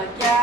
Yeah.